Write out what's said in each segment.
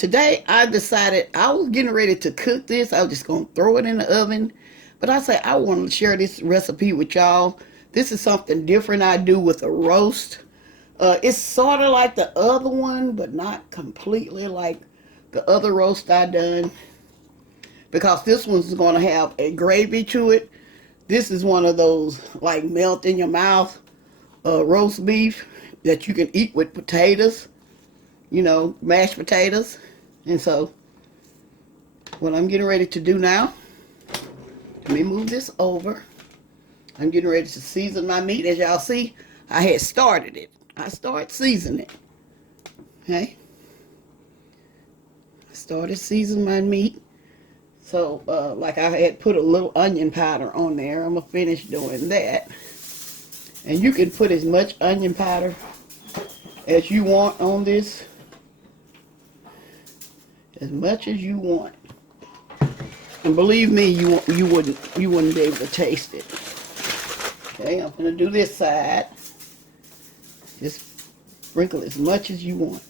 today I decided I was getting ready to cook this. I was just going to throw it in the oven. But I said I want to share this recipe with y'all. This is something different I do with a roast. It's sort of like the other one, but not completely like the other roast I done. Because this one's going to have a gravy to it. This is one of those like melt in your mouth roast beef that you can eat with potatoes. You know, mashed potatoes. And so, what I'm getting ready to do now, let me move this over. I'm getting ready to season my meat. As y'all see, I had started it. I started seasoning it. Okay? I started seasoning my meat. So, like I had put a little onion powder on there. I'm going to finish doing that. And you can put as much onion powder as you want on this. As much as you want. And believe me, you wouldn't be able to taste it. Okay, I'm gonna do this side. Just sprinkle as much as you want.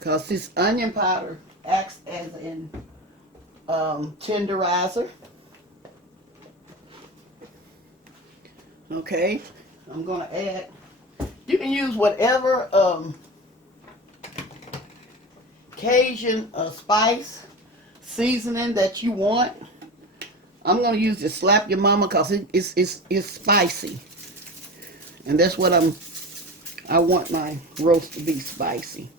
Cause this onion powder acts as an tenderizer. Okay, I'm gonna add. You can use whatever Cajun spice seasoning that you want. I'm gonna use this Slap Your Mama because it's spicy, and that's what I want my roast to be spicy.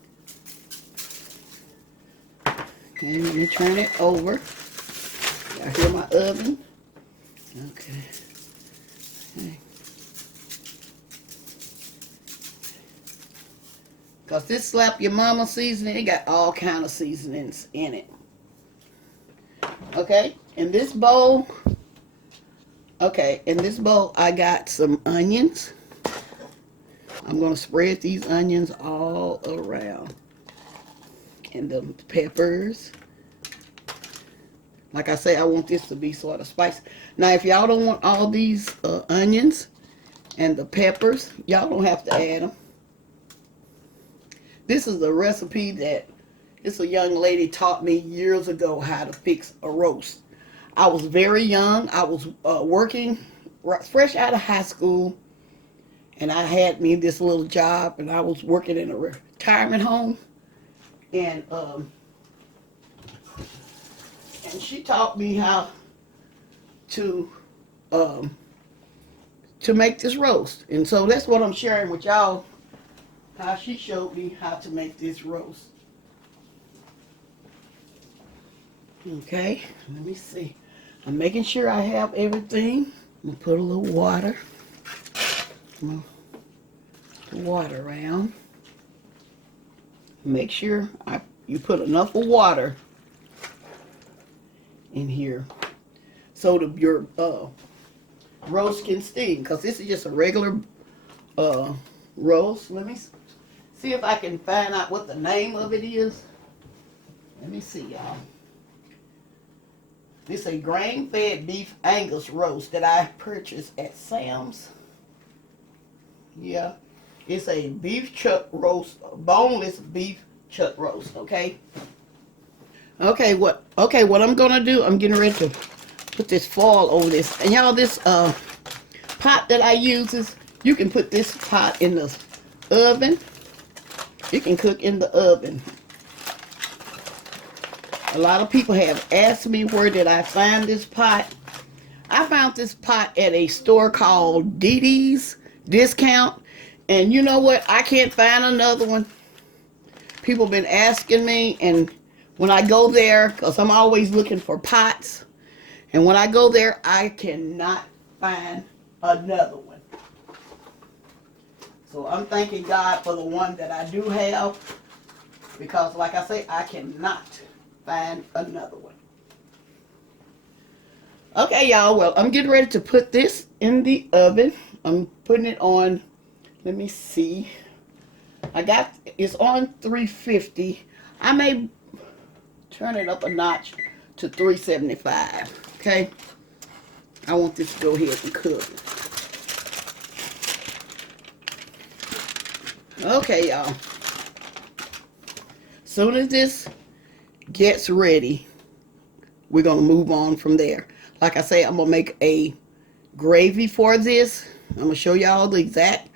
Okay, let me turn it over. I hear my oven. Okay. Because this Slap Your Mama seasoning, it got all kind of seasonings in it. Okay, in this bowl, I got some onions. I'm going to spread these onions all around. And the peppers. Like I say, I want this to be sort of spicy. Now, if y'all don't want all these onions and the peppers, y'all don't have to add them. This is a recipe that a young lady taught me years ago how to fix a roast. I was very young. I was working fresh out of high school, and I had me this little job, and I was working in a retirement home, and she taught me how to make this roast, and so that's what I'm sharing with y'all. How she showed me how to make this roast. Okay, let me see. I'm making sure I have everything. I'm gonna put a little water. I'm gonna put water around. Make sure you put enough of water in here so that your roast can steam. Because this is just a regular roast. Let me see if I can find out what the name of it is. Let me see, y'all. This is a grain-fed beef Angus roast that I purchased at Sam's. Yeah. It's a beef chuck roast, boneless beef chuck roast, okay? Okay, what I'm gonna do, I'm getting ready to put this foil over this. And y'all, this pot that I use, you can put this pot in the oven. You can cook in the oven. A lot of people have asked me where did I find this pot. I found this pot at a store called Dee's Discount. And you know what? I can't find another one. People have been asking me, and when I go there, because I'm always looking for pots, and when I go there, I cannot find another one. So I'm thanking God for the one that I do have, because like I say, I cannot find another one. Okay, y'all, well, I'm getting ready to put this in the oven. I'm putting it on, let me see. It's on 350. I may turn it up a notch to 375, okay? I want this to go ahead and cook. Okay, y'all. soon as this gets ready, we're going to move on from there. Like I say, I'm going to make a gravy for this. I'm going to show y'all the exact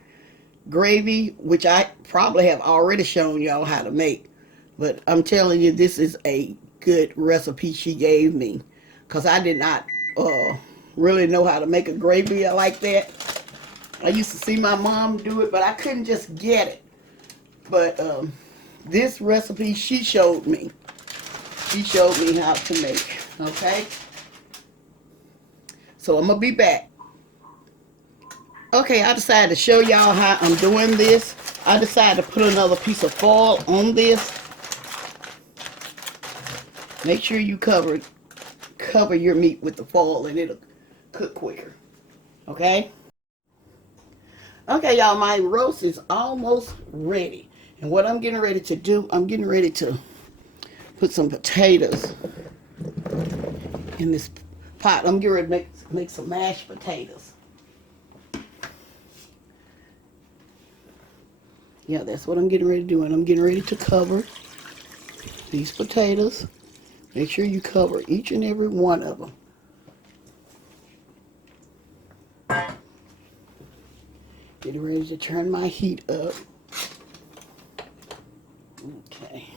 gravy, which I probably have already shown y'all how to make. But I'm telling you, this is a good recipe she gave me, because I did not really know how to make a gravy like that. I used to see my mom do it, but I couldn't just get it. But this recipe she showed me. She showed me how to make. Okay? So I'm going to be back. Okay, I decided to show y'all how I'm doing this. I decided to put another piece of foil on this. Make sure you cover your meat with the foil and it'll cook quicker. Okay? Okay, y'all, my roast is almost ready. And what I'm getting ready to do, I'm getting ready to put some potatoes in this pot. I'm getting ready to make some mashed potatoes. Yeah, that's what I'm getting ready to do. And I'm getting ready to cover these potatoes. Make sure you cover each and every one of them. Getting ready to turn my heat up. Okay.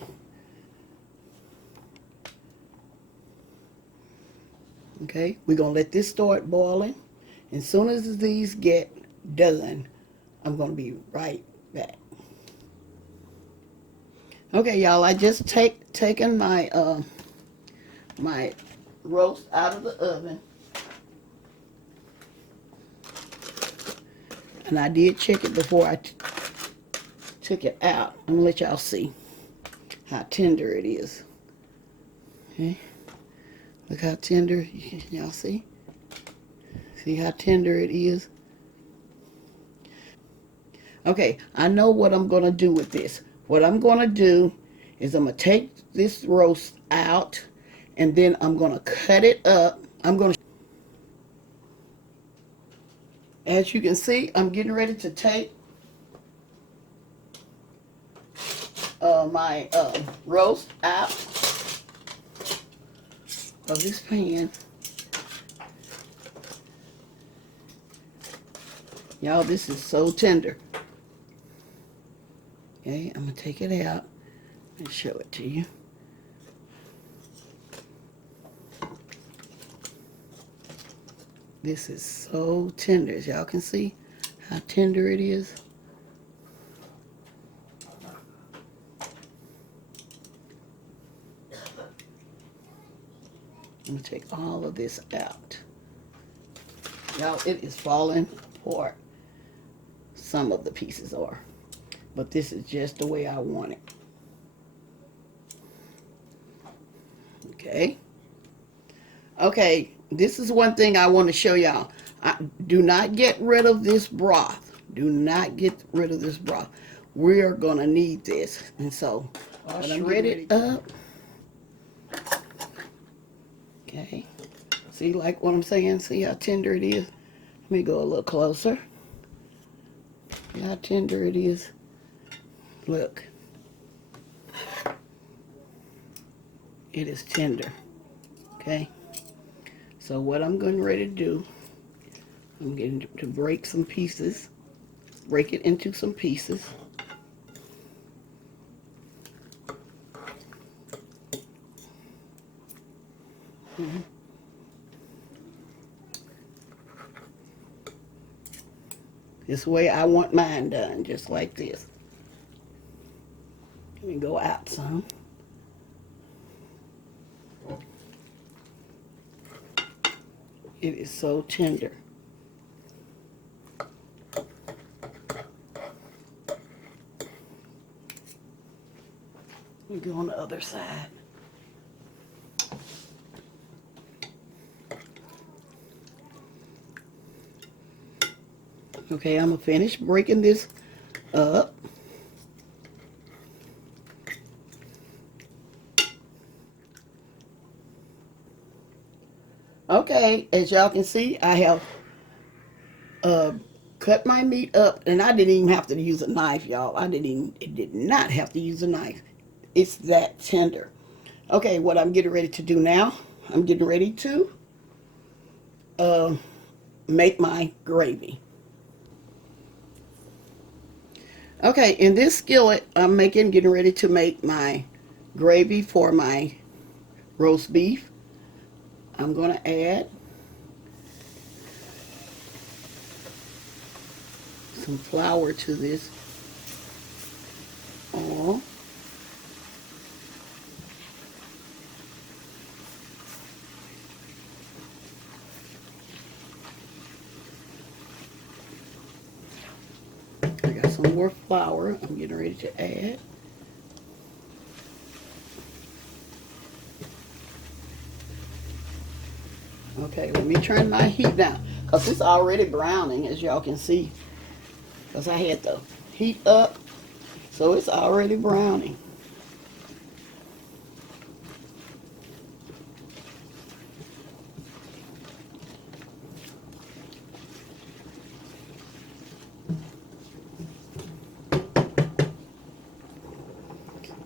Okay, we're going to let this start boiling. And as soon as these get done, I'm going to be right back. Okay, y'all, I just taken my my roast out of the oven. And I did check it before I took it out. I'm going to let y'all see how tender it is. Okay. Look how tender. Y'all see? See how tender it is? Okay, I know what I'm going to do with this. What I'm going to do is I'm going to take this roast out, and then I'm going to cut it up. I'm going to, as you can see, I'm getting ready to take my roast out of this pan. Y'all, this is so tender. Okay, I'm going to take it out and show it to you. This is so tender. As y'all can see how tender it is. I'm going to take all of this out. Y'all, it is falling apart. Some of the pieces are. But this is just the way I want it. Okay. Okay, this is one thing I want to show y'all. Do not get rid of this broth. Do not get rid of this broth. We are going to need this. And so, I'll shred it up. Okay. See, like what I'm saying? See how tender it is? Let me go a little closer. See how tender it is? Look. It is tender. Okay. So what I'm getting ready to do, I'm getting to break some pieces. Break it into some pieces. This way I want mine done, just like this. Let me go out some. It is so tender. Let me go on the other side. Okay, I'm going to finish breaking this up. Okay, as y'all can see, I have cut my meat up, and I didn't even have to use a knife, y'all. It did not have to use a knife. It's that tender. Okay, what I'm getting ready to do now, I'm getting ready to make my gravy. Okay, in this skillet, getting ready to make my gravy for my roast beef. I'm going to add some flour to this oil. I got some more flour I'm getting ready to add. Okay, let me turn my heat down because it's already browning, as y'all can see, because I had the heat up, so it's already browning.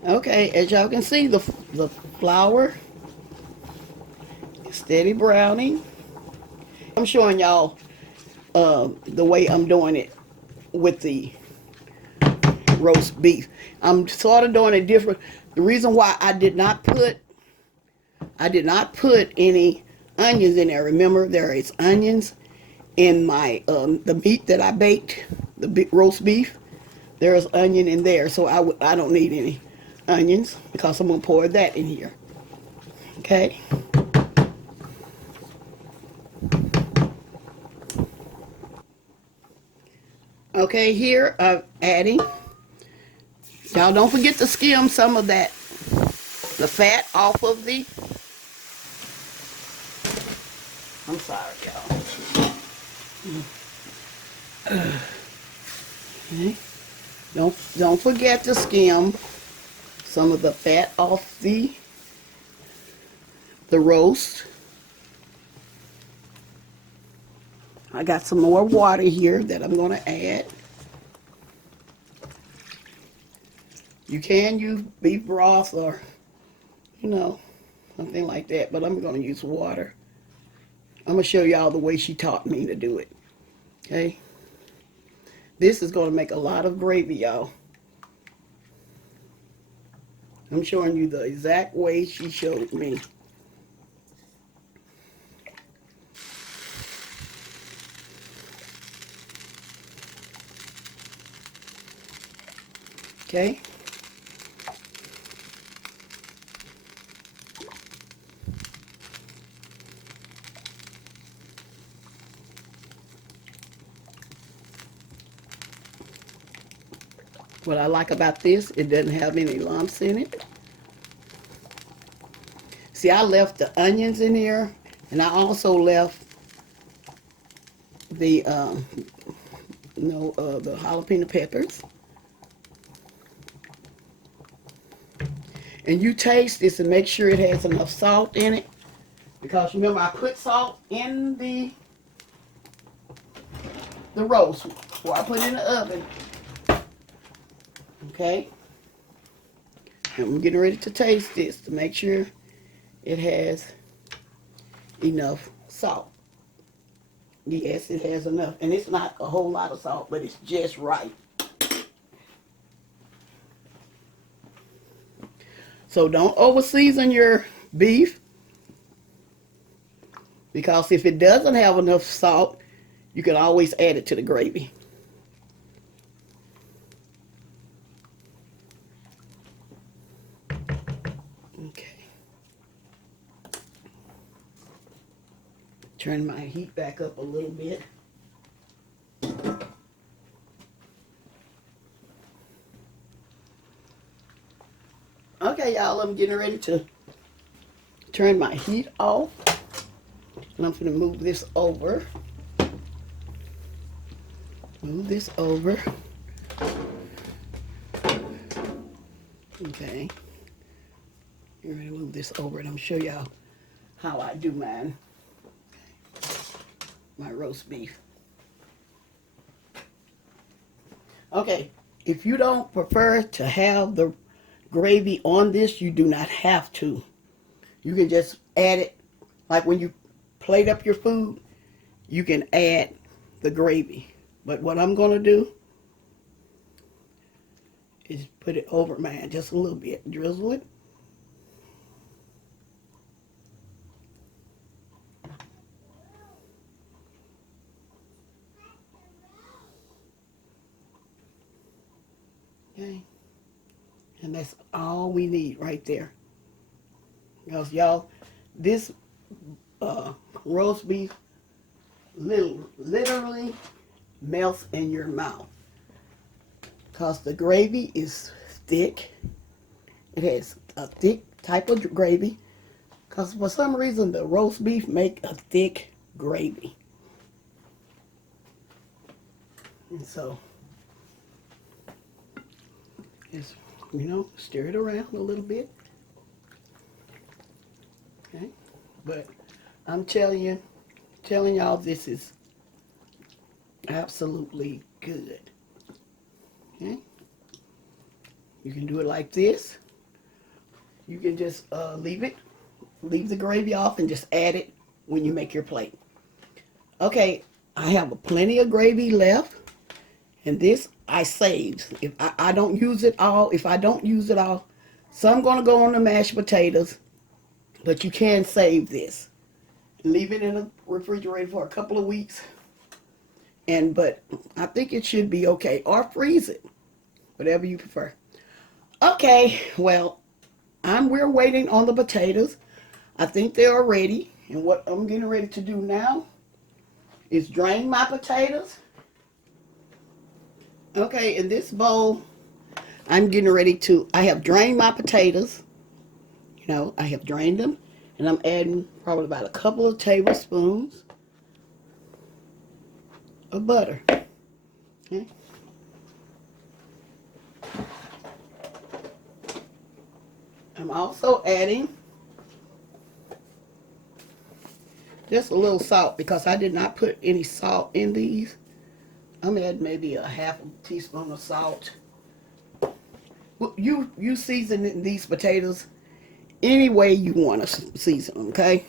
Okay, as y'all can see, the flour is steady browning. I'm showing y'all the way I'm doing it with the roast beef. I'm sort of doing it different. The reason why I did not put any onions in there. Remember, there is onions in my the meat that I baked, the roast beef. There's onion in there, so I don't need any onions because I'm gonna pour that in here. Okay. Okay, here I'm adding. Y'all don't forget to skim some of the fat off of the. I'm sorry, y'all. Okay. Don't forget to skim some of the fat off the roast. I got some more water here that I'm going to add. You can use beef broth or, something like that, but I'm going to use water. I'm going to show y'all the way she taught me to do it. Okay? This is going to make a lot of gravy, y'all. I'm showing you the exact way she showed me. Okay? What I like about this, it doesn't have any lumps in it. See, I left the onions in here, and I also left the the jalapeno peppers. And you taste this and make sure it has enough salt in it, because remember I put salt in the roast before I put it in the oven. Okay, I'm getting ready to taste this to make sure it has enough salt. Yes, it has enough, and it's not a whole lot of salt, but it's just right. So don't over season your beef, because if it doesn't have enough salt, you can always add it to the gravy. Okay. Turn my heat back up a little bit. Okay, y'all, I'm getting ready to turn my heat off. And I'm going to move this over. Move this over. Okay. I'm going to move this over, and I'm show y'all how I do mine. My roast beef. Okay, if you don't prefer to have gravy on this. You do not have to. You can just add it, like when you plate up your food, you can add the gravy. But what I'm going to do is put it over mine just a little bit. Drizzle it. Okay. And that's all we need right there. Because y'all, this roast beef literally melts in your mouth. Because the gravy is thick. It has a thick type of gravy. Because for some reason the roast beef make a thick gravy. And so, just, stir it around a little bit. Okay. But I'm telling y'all this is absolutely good. Okay. You can do it like this. You can just leave the gravy off and just add it when you make your plate. Okay, I have plenty of gravy left, and this I saved. If I don't use it all, some gonna go on the mashed potatoes, but you can save this. Leave it in the refrigerator for a couple of weeks, but I think it should be okay, or freeze it, whatever you prefer. Okay, well, we're waiting on the potatoes. I think they are ready, and what I'm getting ready to do now is drain my potatoes. Okay, in this bowl, I have drained my potatoes. I have drained them, and I'm adding probably about a couple of tablespoons of butter. Okay. I'm also adding just a little salt because I did not put any salt in these. I'm adding maybe a half a teaspoon of salt. Well, you season these potatoes any way you want to season them, okay?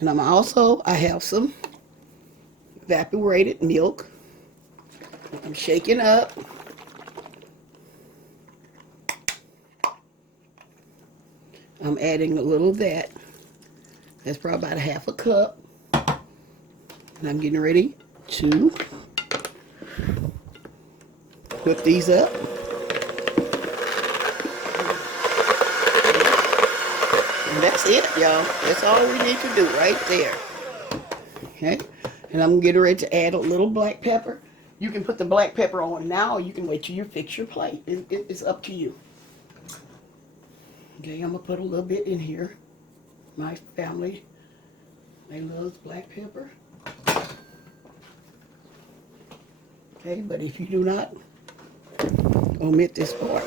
And I have some evaporated milk. I'm shaking up. I'm adding a little of that. That's probably about a half a cup. And I'm getting ready to whip these up. And that's it, y'all. That's all we need to do right there. Okay? And I'm getting ready to add a little black pepper. You can put the black pepper on now, or you can wait till you fix your plate. It's up to you. Okay, I'm going to put a little bit in here. My family, they love black pepper. Okay, but if you do not, omit this part.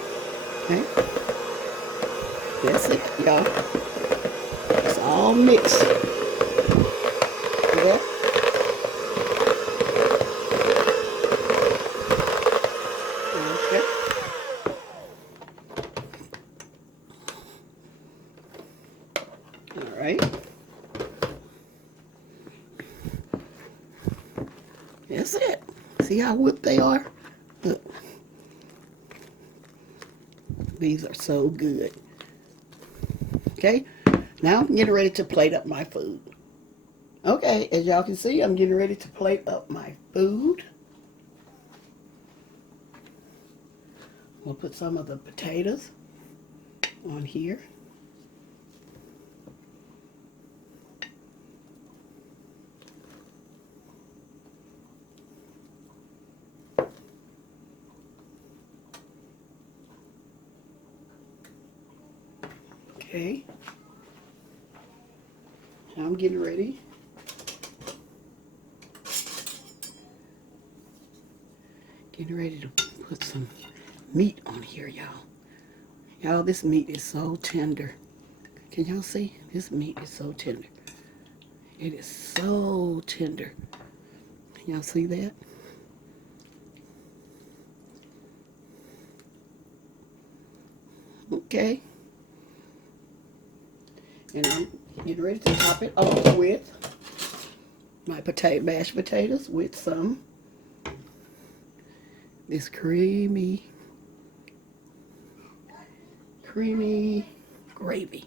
Okay? That's it, y'all. It's all mixed. Okay? Okay. All right. That's it. See how whipped they are? Look. These are so good. Okay, now I'm getting ready to plate up my food. Okay, as y'all can see, I'm getting ready to plate up my food. We'll put some of the potatoes on here. Okay. Now I'm getting ready. Getting ready to put some meat on here, y'all. Y'all, this meat is so tender. Can y'all see? This meat is so tender. It is so tender. Can y'all see that? Okay. And I'm getting ready to top it off with my mashed potatoes with some this creamy gravy.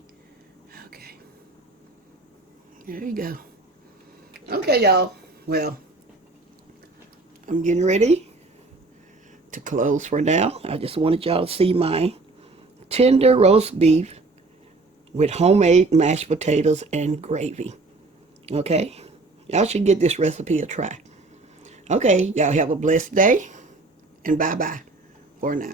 Okay. There you go. Okay, y'all. Well, I'm getting ready to close for now. I just wanted y'all to see my tender roast beef with homemade mashed potatoes and gravy. Okay? Y'all should give this recipe a try. Okay, y'all have a blessed day, and bye-bye for now.